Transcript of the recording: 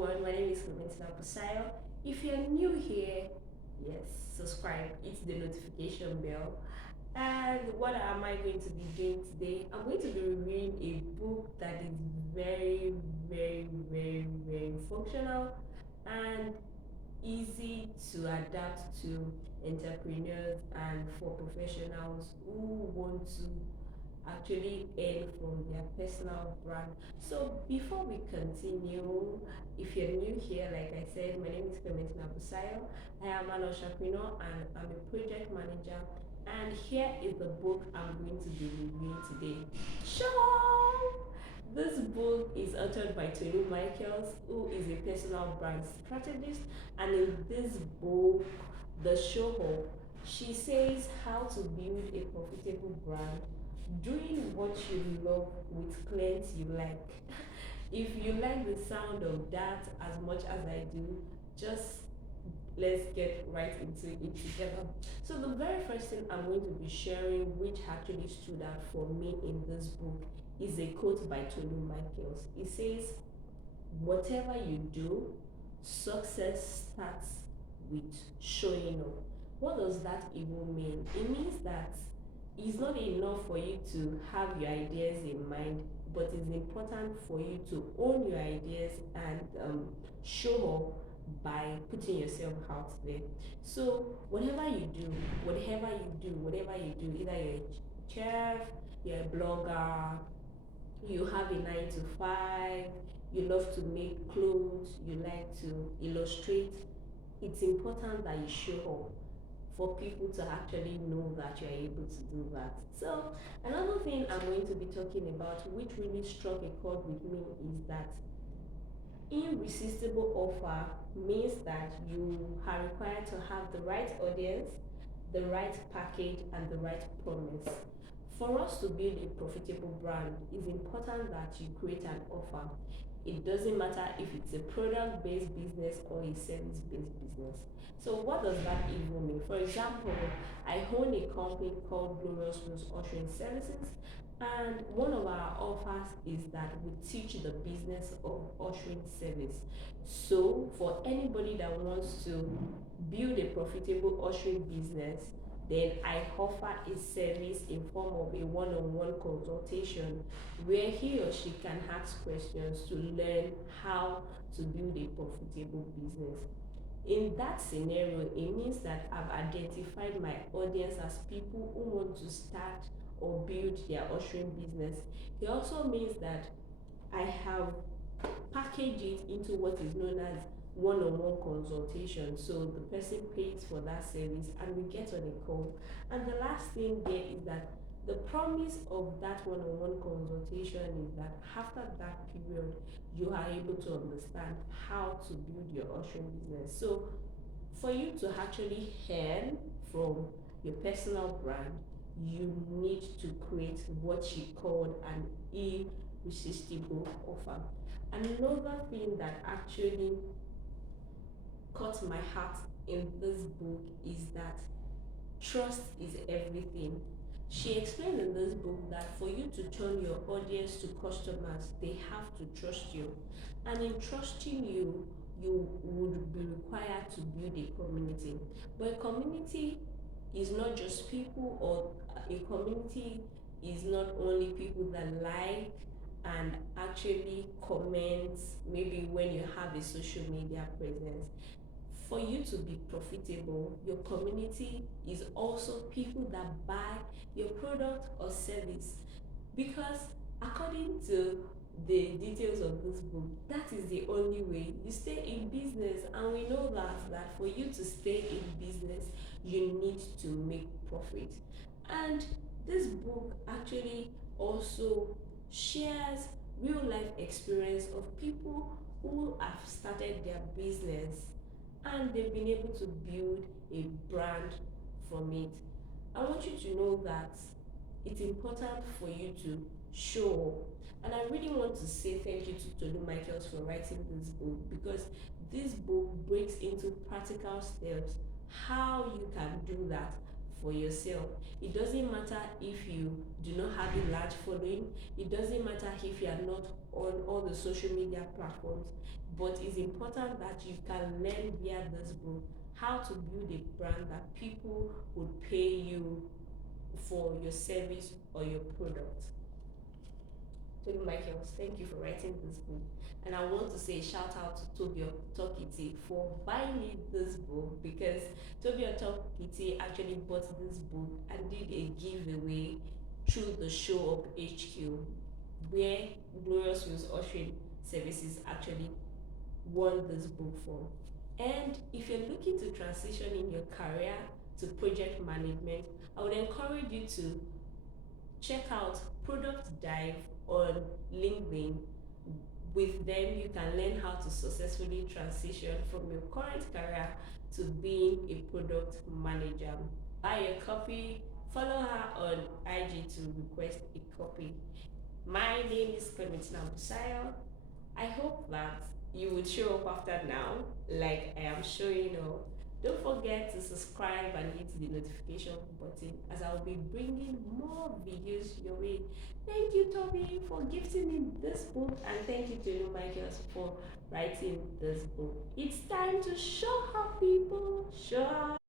everyone. My name is Busayo. If you're new here, yes, subscribe, hit the notification bell. And what am I going to be doing today? I'm going to be reviewing a book that is very, very functional and easy to adapt to entrepreneurs and for professionals who want to actually earn from their personal brand. So before we continue, if you're new here, like I said, my name is Clementina Busayo. I am an Usherpreneur and I'm a project manager. And here is the book I'm going to be reviewing today. Show! This book is authored by Tolu Michaels, who is a personal brand strategist. And in this book, The Show Up, she says how to build a profitable brand doing what you love with clients you like. If you like the sound of that as much as I do, just let's get right into it together. So the very first thing I'm going to be sharing, which actually stood out for me in this book, is a quote by Tolu Michaels. It says, "Whatever you do, success starts with showing up." What does that even mean? It means that it's not enough for you to have your ideas in mind, but it's important for you to own your ideas and show up by putting yourself out there. So whatever you do, either you're a chef, you're a blogger, you have a 9 to 5, you love to make clothes, you like to illustrate, it's important that you show up for people to actually know that you're able to do that. So another thing I'm going to be talking about, which really struck a chord with me, is that irresistible offer means that you are required to have the right audience, the right package, and the right promise. For us to build a profitable brand, it's important that you create an offer. It doesn't matter if it's a product based business or a service based business. So, what does that even mean? For example, I own a company called Glorious Rose Ushering Services, and one of our offers is that we teach the business of ushering service. So, for anybody that wants to build a profitable ushering business, then I offer a service in form of a one-on-one consultation where he or she can ask questions to learn how to build a profitable business. In that scenario, it means that I've identified my audience as people who want to start or build their ushering business. It also means that I have packaged it into what is known as one-on-one consultation. So the person pays for that service and we get on a call. And the last thing there is that the promise of that one-on-one consultation is that after that period, you are able to understand how to build your ushering business. So for you to actually earn from your personal brand, you need to create what she called an irresistible offer. Another thing that actually caught my heart in this book is that trust is everything. She explained in this book that for you to turn your audience to customers, they have to trust you. And in trusting you, you would be required to build a community. But a community is not just people, or a community is not only people that like and actually comment maybe when you have a social media presence. For you to be profitable, your community is also people that buy your product or service. Because according to the details of this book, that is the only way you stay in business. And we know that for you to stay in business, you need to make profit. And this book actually also shares real life experience of people who have started their business and they've been able to build a brand from it. I want you to know that it's important for you to show up. And I really want to say thank you to Tolu Michaels for writing this book, because this book breaks into practical steps how you can do that for yourself. It doesn't matter if you do not have a large following, it doesn't matter if you are not on all the social media platforms, but it's important that you can learn via this book how to build a brand that people would pay you for your service or your product. Tolu Michaels, thank you for writing this book. And I want to say a shout out to Toby Tokiti for buying this book, because Toby Tokiti actually bought this book and did a giveaway through the Show Up HQ, where Glorious News Ushering Services actually won this book for. And if you're looking to transition in your career to project management, I would encourage you to check out Product Dive on LinkedIn. With them, you can learn how to successfully transition from your current career to being a product manager. Buy a copy, follow her on IG to request a copy. My name is Clementina Busayo. I hope that you would show up after now, like I am showing up. Don't forget to subscribe and hit the notification button, as I'll be bringing more videos your way. Thank you, Toby, for gifting me this book, and thank you to you, Michaels, for writing this book. It's time to show up, people. Show up.